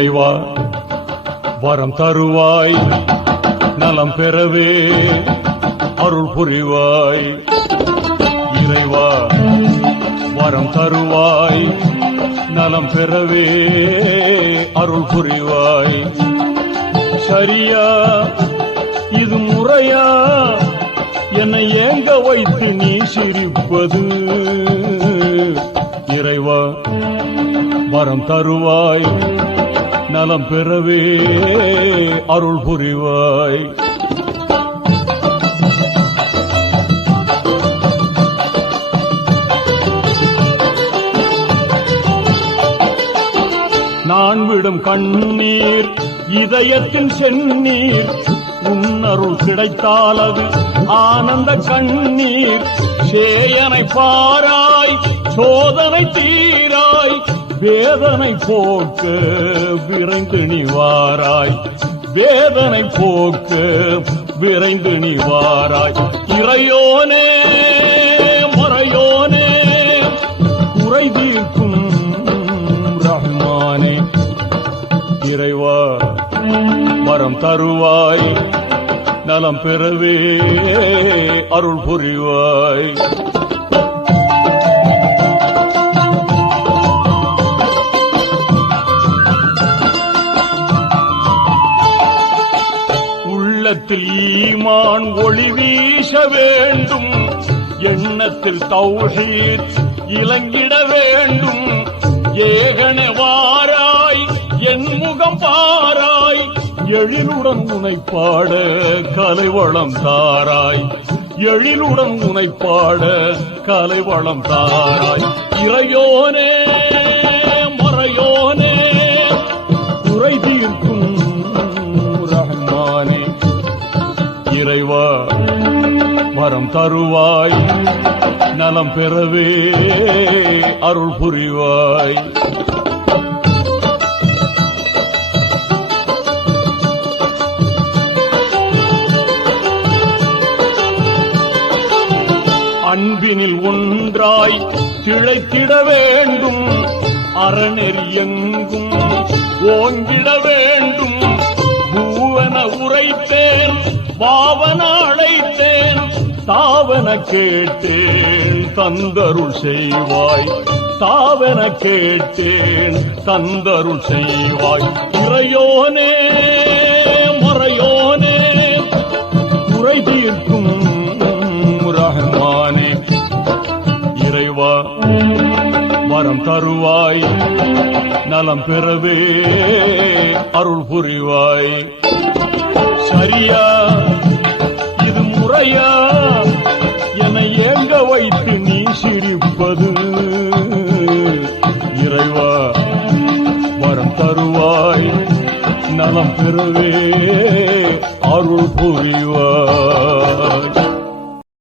இறைவா வரம் தருவாய், நலம் பெறவே அருள் புரிவாய். இறைவா வரம் தருவாய், நலம் பெறவே அருள் புரிவாய். சரியா இது முறையா, என்னை ஏங்க வைத்து நீ சிரிப்பது? இறைவா வரம் தருவாய், நலம் பெறவே அருள் புரிவாய். நான் விடும் கண்ணீர் இதயத்தின் செந்நீர், உன்னருள் கிடைத்தால் அது ஆனந்த கண்ணீர். சேயனை பாராய், சோதனை தீராய், வேதனை போக்க விரைந்து நீ வாராய். வேதனை போக்க விரைந்து நீ வாராய். இறையோனே மறையோனே, குறை தீர்க்கும் ரஹ்மானே. இறைவா வரம் தருவாய், நலம் பெறவே அருள் புரிவாய். உள்ளத்தில் ஈமான் ஒளி வீச வேண்டும், எண்ணத்தில் தௌஹீத் இலங்கிட வேண்டும். ஏகனே வாராய், என் முகம் பாராய், எழிலுடன் உனை பாட கலைவளம் தாராய். எழிலுடன் உனை பாட கலைவளம் தாராய். இறையோனே மறையோனே, குறை தீர்க்கும் ரஹ்மானே. இறைவா வரம் தருவாய், நலம் பெறவே அருள் புரிவாய். அன்பினில் ஒன்றாய் திளைத்திட வேண்டும், அறநெறி எங்கும் ஓங்கிட வேண்டும். பூவன உரைத்தேன், பாவன அழைத்தேன், தாவன கேட்டேன், தந்தருள் செய்வாய். தாவன கேட்டேன், தந்தருள் செய்வாய். இறையோனே மறையோனே, குறை தீர்க்கும் ரஹ்மானே. இறைவா வரம் தருவாய், நலம் பெறவே அருள் புரிவாய். சரியா இது முறையா, என்னை ஏங்க வைத்து நீ சிரிப்பது? இறைவா வரம் தருவாய், நலம் பெறவே அருள் புரிவாய்.